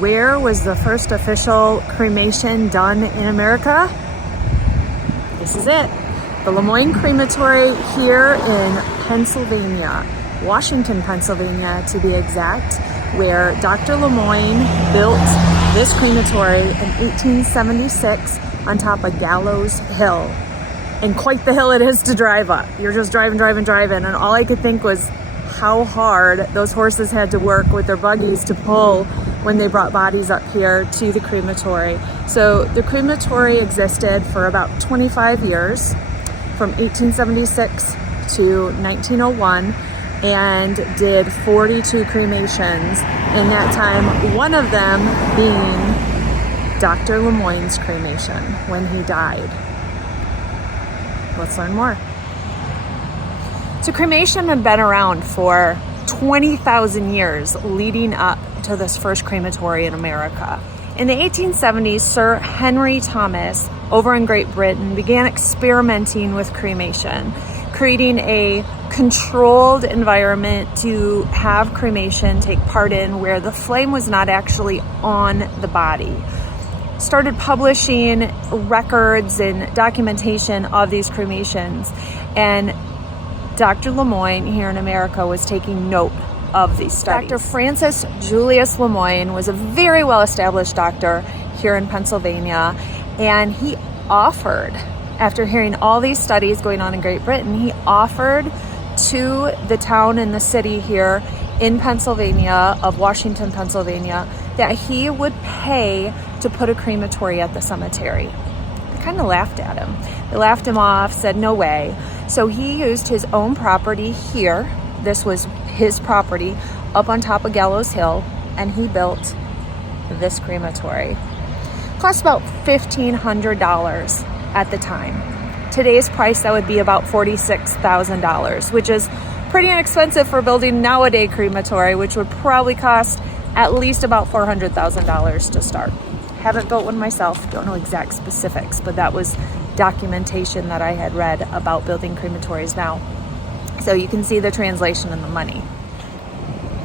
Where was the first official cremation done in America? This is it. The LeMoyne Crematory here in Pennsylvania, Washington, Pennsylvania to be exact, where Dr. LeMoyne built this crematory in 1876 on top of Gallows Hill. And quite the hill it is to drive up. You're just driving, and all I could think was how hard those horses had to work with their buggies to pull when they brought bodies up here to the crematory. So the crematory existed for about 25 years, from 1876 to 1901, and did 42 cremations in that time, one of them being Dr. LeMoyne's cremation when he died. Let's learn more. So cremation had been around for 20,000 years leading up to this first crematory in America. In the 1870s, Sir Henry Thomas over in Great Britain began experimenting with cremation, creating a controlled environment to have cremation take part in where the flame was not actually on the body. Started publishing records and documentation of these cremations, and Dr. LeMoyne here in America was taking note of these studies. Dr. Francis Julius LeMoyne was a very well-established doctor here in Pennsylvania, and he offered, after hearing all these studies going on in Great Britain, he offered to the town and the city here in Pennsylvania, of Washington, Pennsylvania, that he would pay to put a crematory at the cemetery. They kind of laughed at him. They laughed him off, said no way. So he used his own property here. This was his property up on top of Gallows Hill, and he built this crematory. It cost about $1,500 at the time. Today's price, that would be about $46,000, which is pretty inexpensive for building nowadays crematory, which would probably cost at least about $400,000 to start. Haven't built one myself, don't know exact specifics, but that was documentation that I had read about building crematories now. So you can see the translation in the money.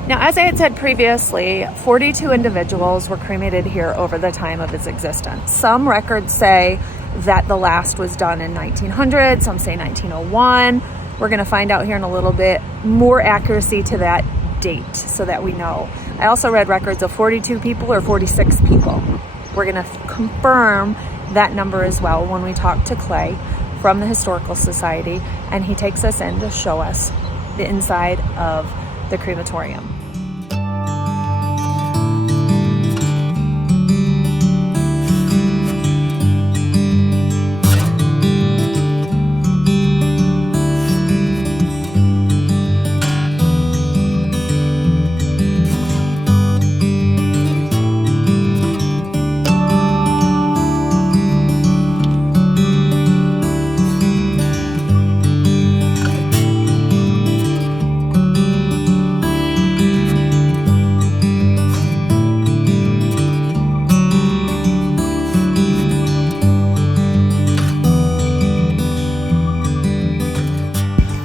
Now, as I had said previously, 42 individuals were cremated here over the time of its existence. Some records say that the last was done in 1900, some say 1901. We're going to find out here in a little bit more accuracy to that date so that we know. I also read records of 42 people or 46 people. We're going to confirm that number as well when we talk to Clay from the Historical Society, and he takes us in to show us the inside of the crematorium.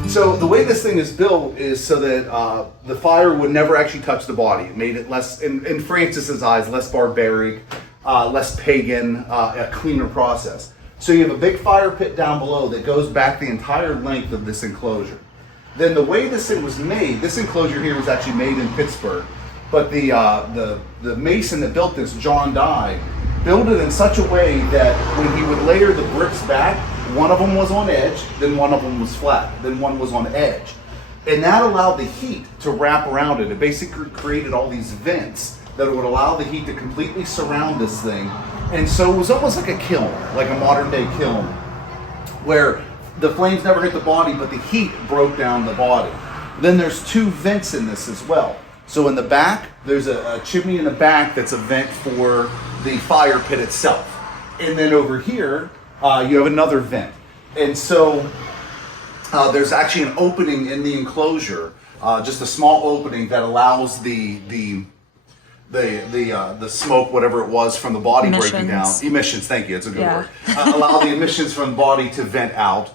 So the way this thing is built is so that the fire would never actually touch the body. It made it less, in Francis's eyes, less barbaric, less pagan, a cleaner process. So you have a big fire pit down below that goes back the entire length of this enclosure. Then the way this thing was made, this enclosure here was actually made in Pittsburgh, but the mason that built this, John Dye, built it in such a way that when he would layer the bricks back, one of them was on edge, then one of them was flat, then one was on edge. And that allowed the heat to wrap around it. It basically created all these vents that would allow the heat to completely surround this thing. And so it was almost like a kiln, like a modern day kiln, where the flames never hit the body, but the heat broke down the body. Then there's two vents in this as well. So in the back, there's a chimney in the back that's a vent for the fire pit itself. And then over here, you have another vent. And so there's actually an opening in the enclosure, just a small opening that allows the smoke, whatever it was from the body breaking down. Emissions, thank you, it's a good word. Allow the emissions from the body to vent out.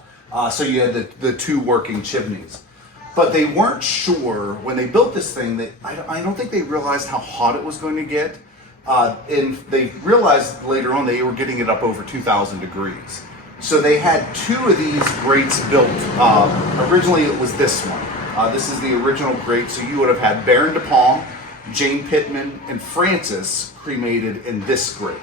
So you had the two working chimneys. But they weren't sure when they built this thing that I don't think they realized how hot it was going to get. And they realized later on they were getting it up over 2,000 degrees. So they had 2 of these grates built. Originally it was this one. This is the original grate. So you would have had Baron de Palm, Jane Pittman, and Francis cremated in this grate.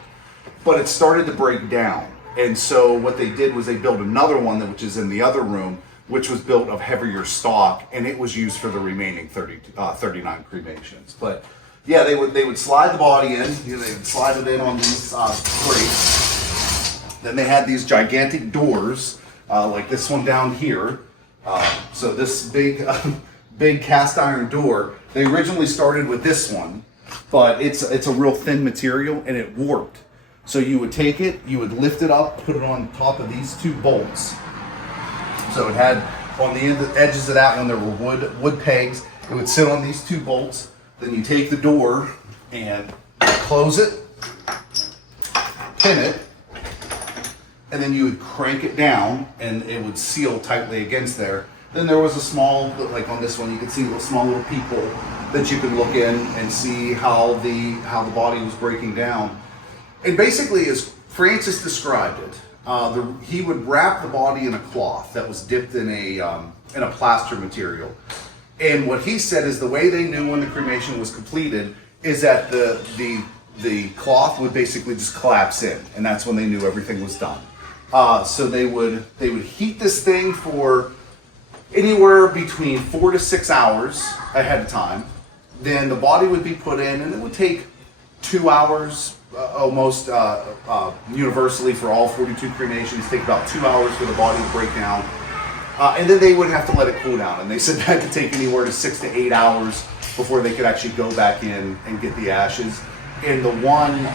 But it started to break down. And so what they did was they built another one, which is in the other room, which was built of heavier stock, and it was used for the remaining 39 cremations. But yeah, they would slide the body in. They would slide it in on these grates. Then they had these gigantic doors, like this one down here. So this big, big cast iron door. They originally started with this one, but it's a real thin material and it warped. So you would take it, you would lift it up, put it on top of these 2 bolts. So it had on the edges of that one there were wood pegs. It would sit on these 2 bolts. Then you take the door and close it, pin it, and then you would crank it down and it would seal tightly against there. Then there was a small, like on this one, you could see a small little peephole that you could look in and see how the body was breaking down. And basically, as Francis described it, he would wrap the body in a cloth that was dipped in a plaster material. And what he said is the way they knew when the cremation was completed is that the cloth would basically just collapse in, and that's when they knew everything was done. So they would heat this thing for anywhere between 4 to 6 hours ahead of time. Then the body would be put in, and it would take 2 hours. Almost universally for all 42 cremations, take about 2 hours for the body to break down. And then they would have to let it cool down. And they said that could take anywhere to 6 to 8 hours before they could actually go back in and get the ashes. And the one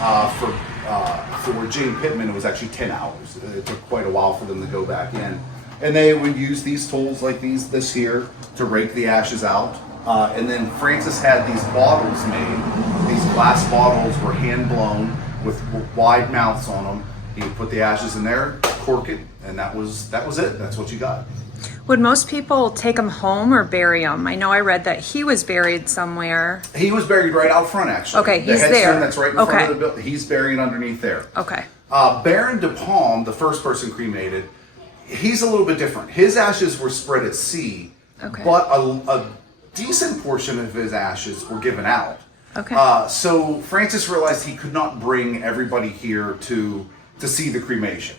for Jane Pittman, it was actually 10 hours. It took quite a while for them to go back in. And they would use these tools like this here to rake the ashes out. And then Francis had these bottles made. These glass bottles were hand blown with wide mouths on them. He would put the ashes in there, cork it, and that was it. That's what you got. Would most people take them home or bury them? I know I read that he was buried somewhere. He was buried right out front, actually. Okay, he's the there. headstone that's right in front of the building. He's buried underneath there. Okay. Baron de Palm, the first person cremated, he's a little bit different. His ashes were spread at sea, but a decent portion of his ashes were given out. Okay. So Francis realized he could not bring everybody here to see the cremation,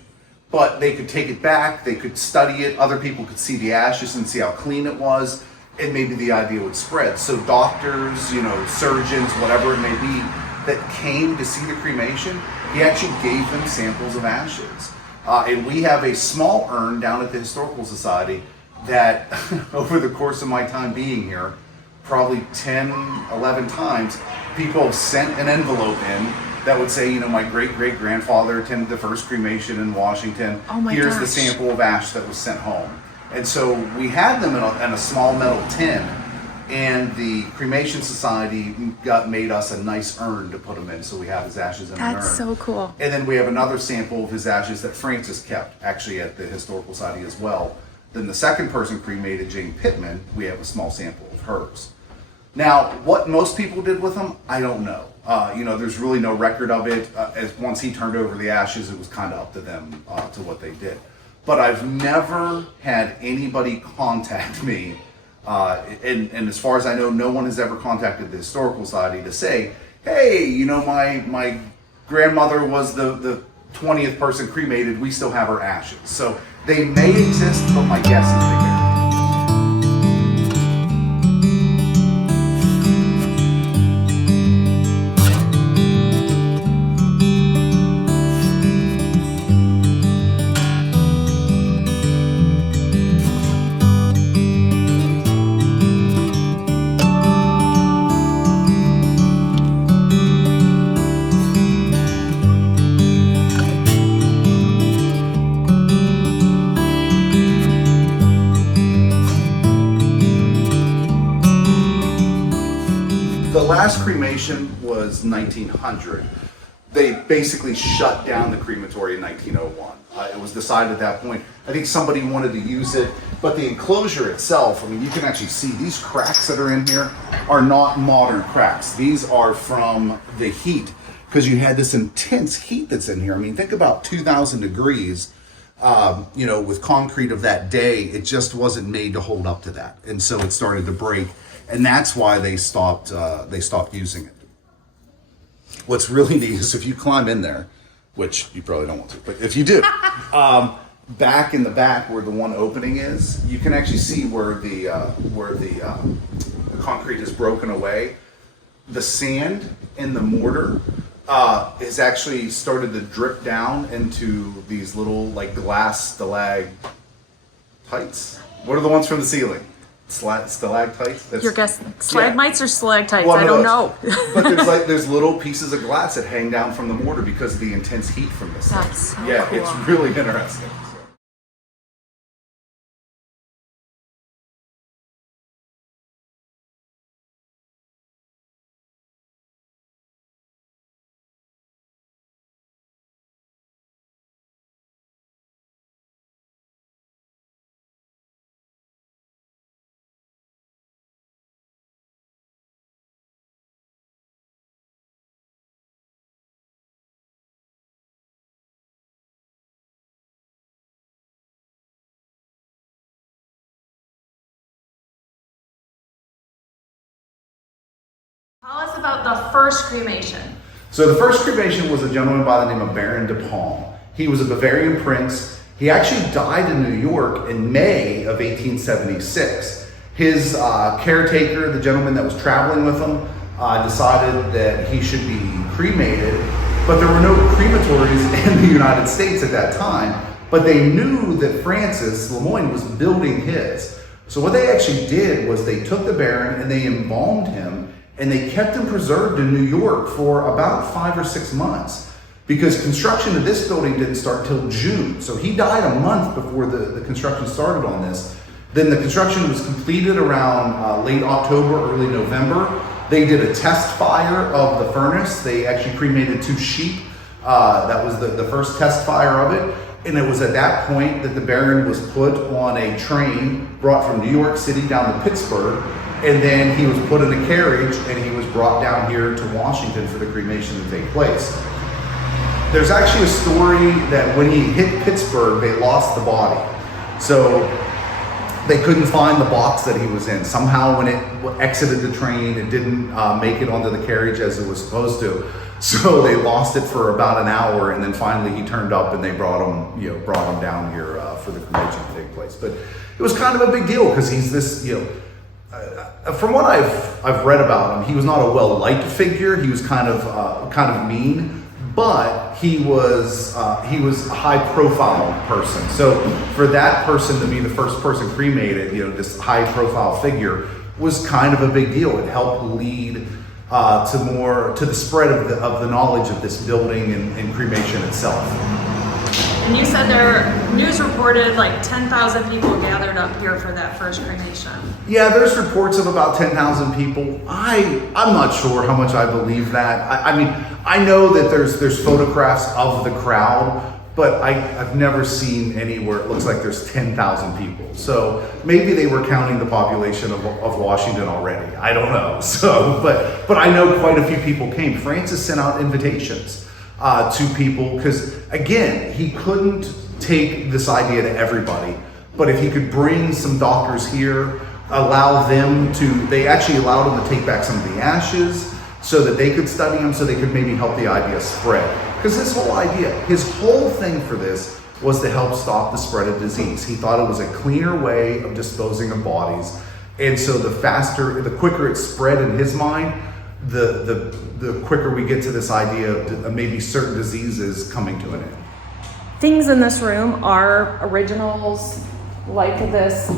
but they could take it back, they could study it, other people could see the ashes and see how clean it was, and maybe the idea would spread. So doctors, surgeons, whatever it may be, that came to see the cremation, he actually gave them samples of ashes. And we have a small urn down at the Historical Society that over the course of my time being here, probably 10, 11 times, people have sent an envelope in that would say, my great-great-grandfather attended the first cremation in Washington. Oh my Here's gosh. the sample of ash that was sent home. And so we had them in a small metal tin, and the Cremation Society made us a nice urn to put them in, so we have his ashes in an urn. That's so cool. And then we have another sample of his ashes that Francis kept, actually at the Historical Society as well. Then the second person cremated, Jane Pittman, we have a small sample of hers. Now, what most people did with them, I don't know. There's really no record of it. As once he turned over the ashes, it was kind of up to them to what they did. But I've never had anybody contact me, and as far as I know, no one has ever contacted the Historical Society to say, hey, my grandmother was the 20th person cremated, we still have her ashes. So they may exist, but my guess is they don't. The last cremation was 1900. They basically shut down the crematory in 1901. It was decided at that point. I think somebody wanted to use it, but the enclosure itself, you can actually see these cracks that are in here are not modern cracks. These are from the heat because you had this intense heat that's in here. I mean, think about 2,000 degrees. You know, with concrete of that day, it just wasn't made to hold up to that, and so it started to break, and that's why they stopped using it. What's really neat is if you climb in there, which you probably don't want to, but if you do, back in the back where the one opening is, you can actually see where the concrete is broken away. The sand and the mortar has actually started to drip down into these little like glass stalactites. What are the ones from the ceiling? Stalactites? That's, Your guess, stalagmites or stalactites? One I of don't those. know. But there's little pieces of glass that hang down from the mortar because of the intense heat from this. That's so yeah, cool. It's really interesting. Tell us about the first cremation. So the first cremation was a gentleman by the name of Baron de Palm. He was a Bavarian prince. He actually died in New York in May of 1876. His caretaker, the gentleman that was traveling with him, decided that he should be cremated, but there were no crematories in the United States at that time, but they knew that Francis LeMoyne was building his. So what they actually did was they took the Baron and they embalmed him, and they kept him preserved in New York for about 5 or 6 months, because construction of this building didn't start till June. So he died a month before the construction started on this. Then the construction was completed around late October, early November. They did a test fire of the furnace. They actually cremated 2 sheep. That was the first test fire of it. And it was at that point that the Baron was put on a train, brought from New York City down to Pittsburgh, and then he was put in a carriage and he was brought down here to Washington for the cremation to take place. There's actually a story that when he hit Pittsburgh, they lost the body. So they couldn't find the box that he was in. Somehow when it exited the train, it didn't make it onto the carriage as it was supposed to. So they lost it for about an hour, and then finally he turned up and they brought him down here for the cremation to take place. But it was kind of a big deal because he's this, from what I've read about him, he was not a well-liked figure. He was kind of mean, but he was a high-profile person. So for that person to be the first person cremated, this high-profile figure, was kind of a big deal. It helped lead to the spread of the knowledge of this building and cremation itself. And you said news reported like 10,000 people gathered up here for that first cremation. Yeah, there's reports of about 10,000 people. I'm not sure how much I believe that. I mean, I know that there's photographs of the crowd, but I've never seen anywhere it looks like there's 10,000 people. So maybe they were counting the population of Washington already. I don't know. So, but I know quite a few people came. Francis sent out invitations to people because, again, he couldn't take this idea to everybody. But if he could bring some doctors here, allow them to, they actually allowed him to take back some of the ashes so that they could study them, so they could maybe help the idea spread. Because his whole thing for this was to help stop the spread of disease. He thought it was a cleaner way of disposing of bodies. And so the quicker it spread in his mind, the quicker we get to this idea of maybe certain diseases coming to an end. Things in this room are originals, like this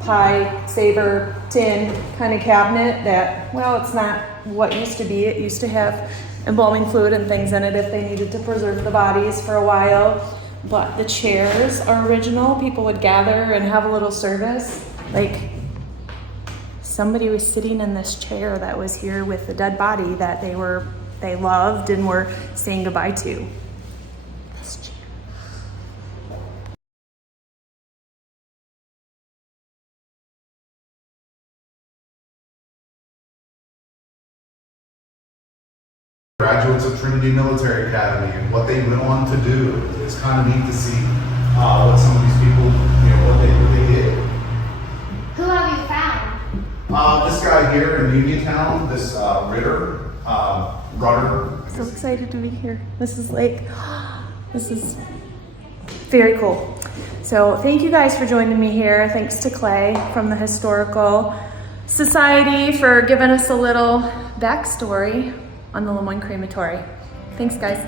pie saver tin kind of cabinet that, well, it's not what used to be. It used to have embalming fluid and things in it if they needed to preserve the bodies for a while. But the chairs are original. People would gather and have a little service. Like, somebody was sitting in this chair that was here with the dead body that they loved and were saying goodbye to. Graduates of Trinity Military Academy and what they went on to do. It's kind of neat to see what some of these people, what they did. Who have you found? This guy here in Uniontown, this Rudder. So excited to be here. This is very cool. So thank you guys for joining me here. Thanks to Clay from the Historical Society for giving us a little backstory on the LeMoyne Crematory. Thanks, guys.